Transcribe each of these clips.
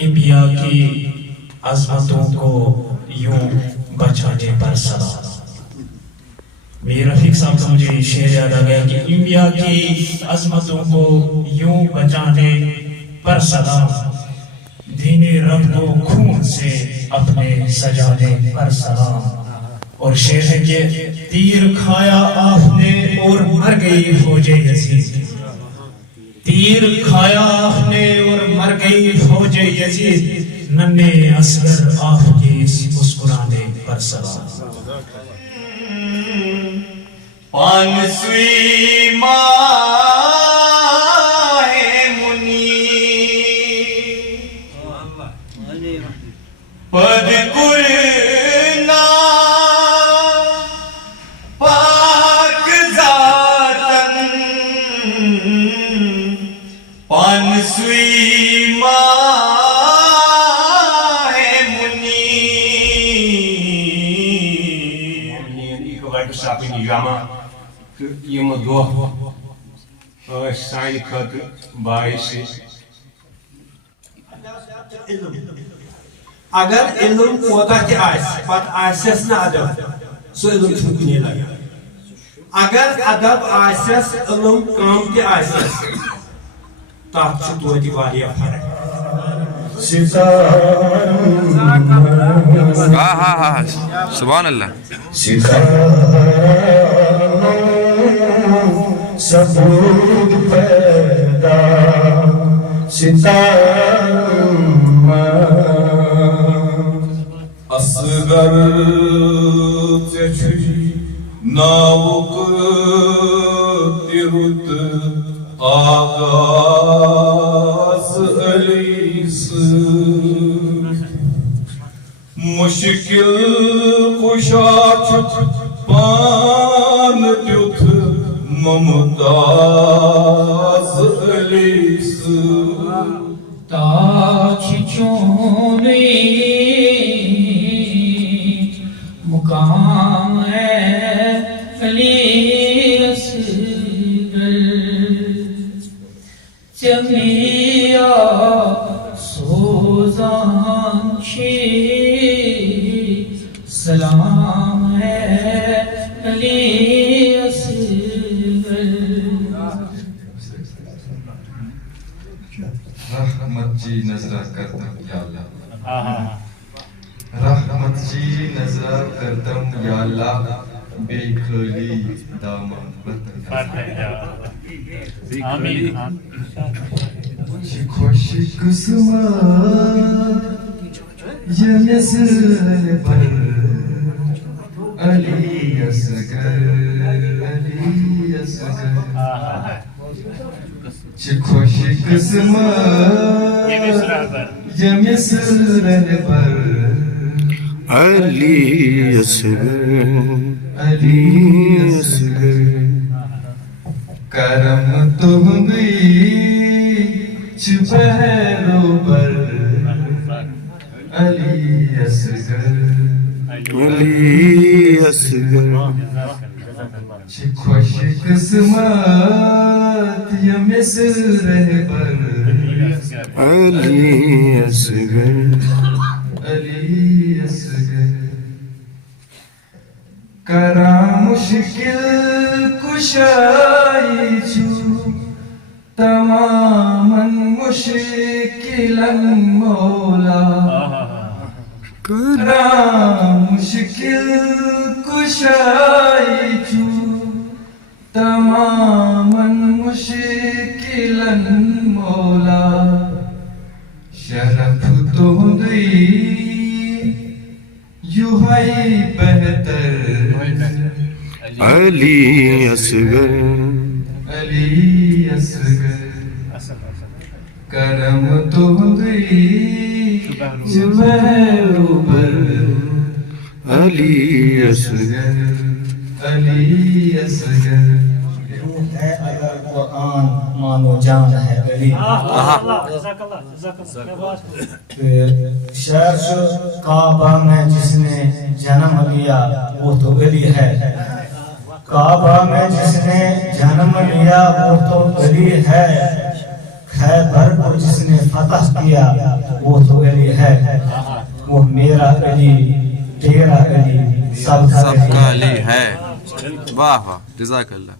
انبیاء کی عظمتوں کو یوں بچانے پر سلام۔ میرے رفیق صاحب کا مجھے شعر یاد آ گیا کہ انبیاء کی عظمتوں کو یوں بچانے پر سلام، دین رب کو خون سے اپنے سجانے پر سلام۔ اور شعر ہے کہ تیر کھایا آپ نے اور مر گئی فوج یزید، تیر کھایا آپ نے اور مر گئی فوج یزید، ننھے اصغر آپ کے اس مسکرانے پر سلام۔ پانسویں ماہ منی پد کرنا پاک ذاتن، پانسویں ماہ منی یم دہ سانہ خاطر باعث اگر علم کوتہ تہ پتہ آسیس نا ادب سہ علم چھُنہٕ کُنے لگان، اگر ادب آسیس علم کم تہ آسیس تتھ چھُ توتہِ واریاہ فرق۔ سبحان اللہ۔ سبود پیدا اصغر ناوک ترت آغاز علیس مشکل کشا چھت پان تیوتھ ممتاز علیس تاچ چونی مقام ہے علی اصغر، جمعیہ سوزان چھی سلام ہے علی اصغر۔ رحمت جی نظرہ کرتم یا اللہ، رحمت جی نظرہ کرتم یا اللہ، بے خالی دامن آمین۔ خوش قسمت یہ مصر پر علی اصغر، علی اصغر خوش قسمت یہ مصر پر علی اصغر، علی اصغر کرم تمہیں چھپہرو پر علی اصغر، علی اصغر خوش قسمت یہ مصر پر علی اصغر، علی اصغر کرا مشکل کشائی چھو تماما مشکلا مولا، کرا مشکل کشائی چھو تماما مشکلا مولا، شرف تو دی یو ہے بہتر علی اصغر، علی اصغر کرم تو دی جبہرو پر علی اصغر، علی اصغر ہے اگر قرآن مانو جان ہے علی۔ پھر شعر کعبہ میں جس نے جنم لیا وہ تو علی ہے، کعبہ میں جس نے جنم لیا وہ تو علی ہے، خیبر کو جس نے فتح کیا وہ تو علی ہے، وہ میرا علی، تیرا علی، سب کا سب کا علی ہے. واہ واہ جزاک اللہ.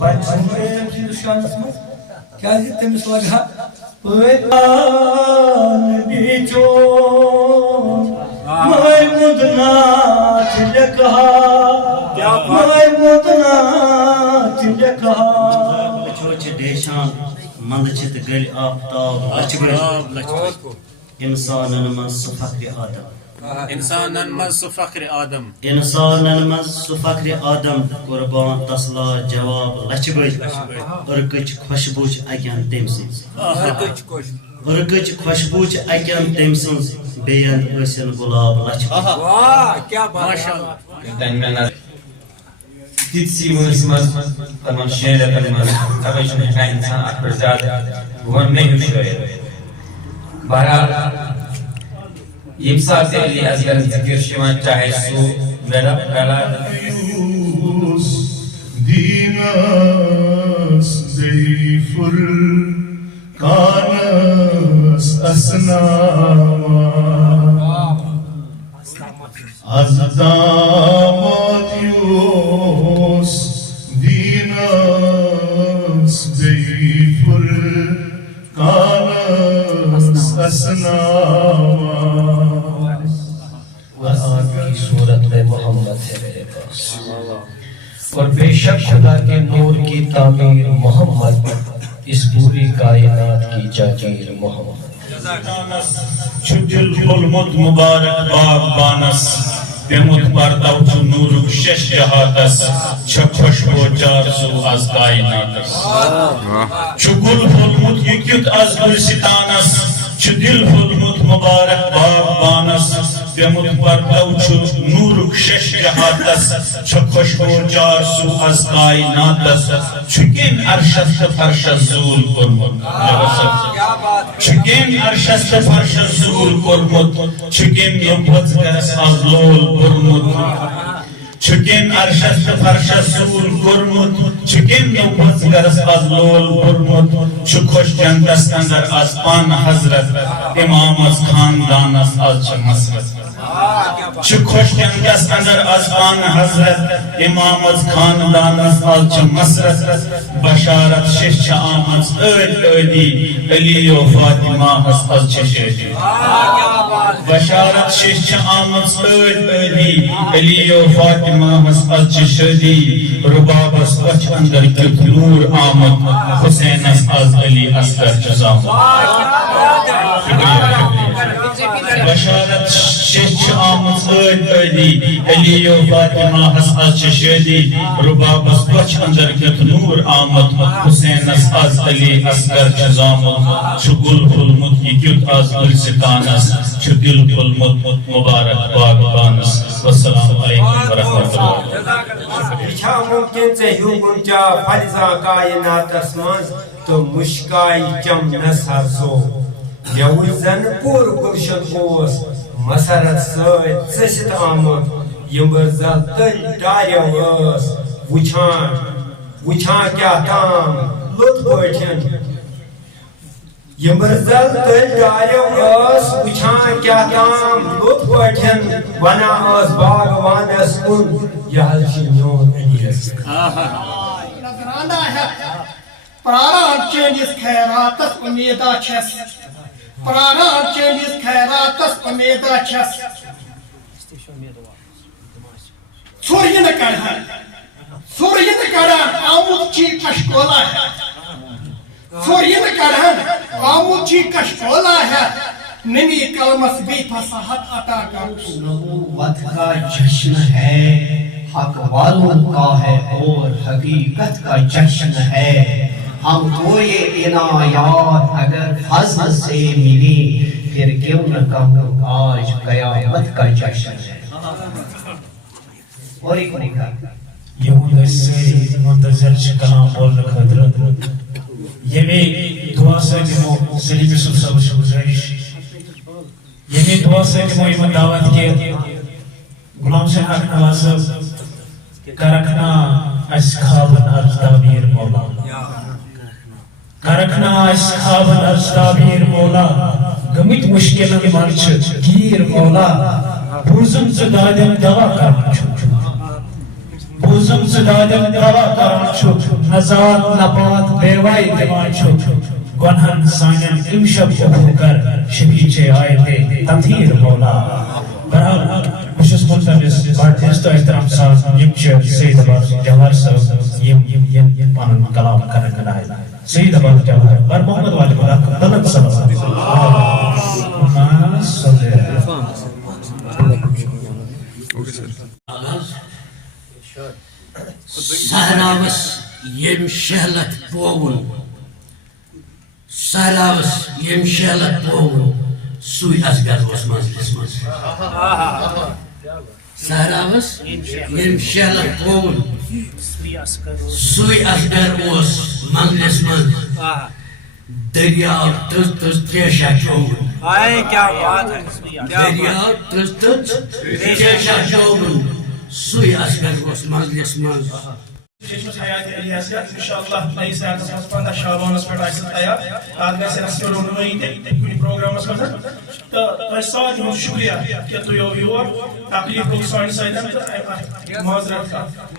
بچوں کیا تمس لگا بیچو محمود ناتھ لکھا، محمود ناتھ لکھا. چھ دیشان مند چت گل آفتاب لچھ انسانن من فخر آدم، انسانن مز سہ فخر آدم، انسانن من فخر آدم قربان تسلا جواب لچھ بج ارکچ خوشبوچ اکین تم سنز، ارکچ خوشبوچ اکین تم سنز بیان ٲسِن گلاب لچھ بج. تیتسی وٲنٛسہِ منٛز تِمن شیٚن رٮ۪تن منٛز تَوَے چھُنہٕ ہٮ۪کان اِنسان اَتھ پٮ۪ٹھ زیادٕ وَننٕے ہیوٗ شٲعر. بہرحال ییٚمہِ ساتہٕ تہِ علی اصغرن ذِکر چھُ یِوان چاہے سُہ دینس ضعیف الکانس اسناما از داماد یوس دینس ضعیف الکانس اسناما. قرآن کی صورت میں محمد ہے میرے پاس، اور بے شک خدا کے نور کی تعمیر محمد، اس پوری کائنات کی جاگیر محمد. چھجل بولمت مبارک باغبانس پیمت پردو چھ نورک شش جہاتس چھ خوشبو جارزو از کائناتس. چھ گل بولمت یکیت از گلستانس چھ دل بولمت مبارک باغبانس پیمت پردو چھ نورک شش جہاتس چھ خوشبو جارزو از کائناتس. چھ کم عرشس فرشس زول کرمت، چکیم عرشس فرشس زول کرمت، چکیم یمپت گرس از لول برمت، چکیم عرشس فرشس زول کرمت، چکیم یمپت گرس از لول برمت. چھ خوش جنتس اندر از پان حضرت امام از خاندانس از چھ مسرت. چھ خوش جنتس اندر از پان حضرت امام از خاندانس از چھ مسرت. بشارت شش چھ آمد علی علی و فاطمہ از چھ شادی. بشارت شش چھ آمد علی علی و فاطمہ از چھ شادی. ربابس وچھ اندر کیت نور آمد حسین از علی اصغر جزام. بشارت شش چھ آمد علی علی و فاطمہ از چھ شادی. ربابس وچھ اندر کیت نور آمد حسین از علی اصغر جزام. چھ گل پھولمت یکیت از گلستانس چھ دل پھولمت مبارک باغبانس. والسلام علیکم ورحمۃ اللہ. یہ ممکن ژےٚ ہیوٗ کیا فلزا کائناتس منٛز تہٕ مُشکاے چمنس ہرسو. مےٚ وٕچھ زن پوٗرٕ گُلشن اوس مسرت سۭتۍ ژٔسِتھ آمُت. یِمبٕر زل تٔلۍ ڈاریو ٲس وٕچھان وٕچھان کیٛاہ تام لوٚت پٲٹھۍ. یِمبٕر زل تٔلۍ ڈاریو ٲس وٕچھان کیٛاہ تام لوٚت پٲٹھۍ. ونان ٲس باغوانس کُن یہِ حظ چھُ میون علی اصغر. پراران چٲنِس خیراتس اُمیدا چھس، پراران چٲنِس خیراتس اُمیدا چھس. ژھوٚر یہِ نہٕ کڑان، ژھوٚر یہِ نہٕ کڑان آمُت چی کشکولا ہے. ژھوٚر یہِ نہٕ کڑان آمُت چی کشکولا ہے. نمی کلمس بی فصاحت عطا کر. نبوت کا جشن ہے، حق والوں کا ہے اور حقیقت کا جشن ہے. ہم کو یہ عنایات اگر فضل سے ملی پھر کیوں نہ کہوں آج قیامت کا جشن ہے. اور ایک لکھا یہ سے منتظر کلام بولنے خاطر یہ بھی دعا سے دمو سلیم یوسف صاحب سے گزارش، یہ بھی دعا سے دمو ایمان دعوت کے غلام سے حق نوازب کرکنا اصحابن ارزدابیر مولا، کرکنا اصحابن ارزدابیر مولا. مشکلن منچ گیر مولا بوزم ز دادم دوا کران چھو بوزم ز دادم دوا کران چھو نزاد نبات بیوائی دیوان چھو گنہن سانن امشب ابو کر شبیچے آئے دے تطہیر مولا برحال بشس ملتمس بڑھ عزت و احترام ساتھ یم چھ سید عباس جوہر صاحب یم پانن کلام کرن آئے سید عباس جوہر بر محمد والے بلک بلند صلی اللہ صلی سہراوس یم شہلت پوون سہراوس یم شہلت پوون سوی ازگر اس مجلس مز سہراوس یم شہلت پوون سوی ازگر اس مجلس مز دریاو تز تز تریشا چوون دریاو تز تز تریشا چوون سوی ازگر اس مجلس مز حیات علی حضرت انشاءاللہ نئی سیاحت مز 15 شعبانس پہ تیار تک گھر رسم رونمائی کن پروگرامس مز تو تہ سارے شکریہ کہ تھی یور تکلیف لوگ سانہ سۭتۍ تہٕ معذرت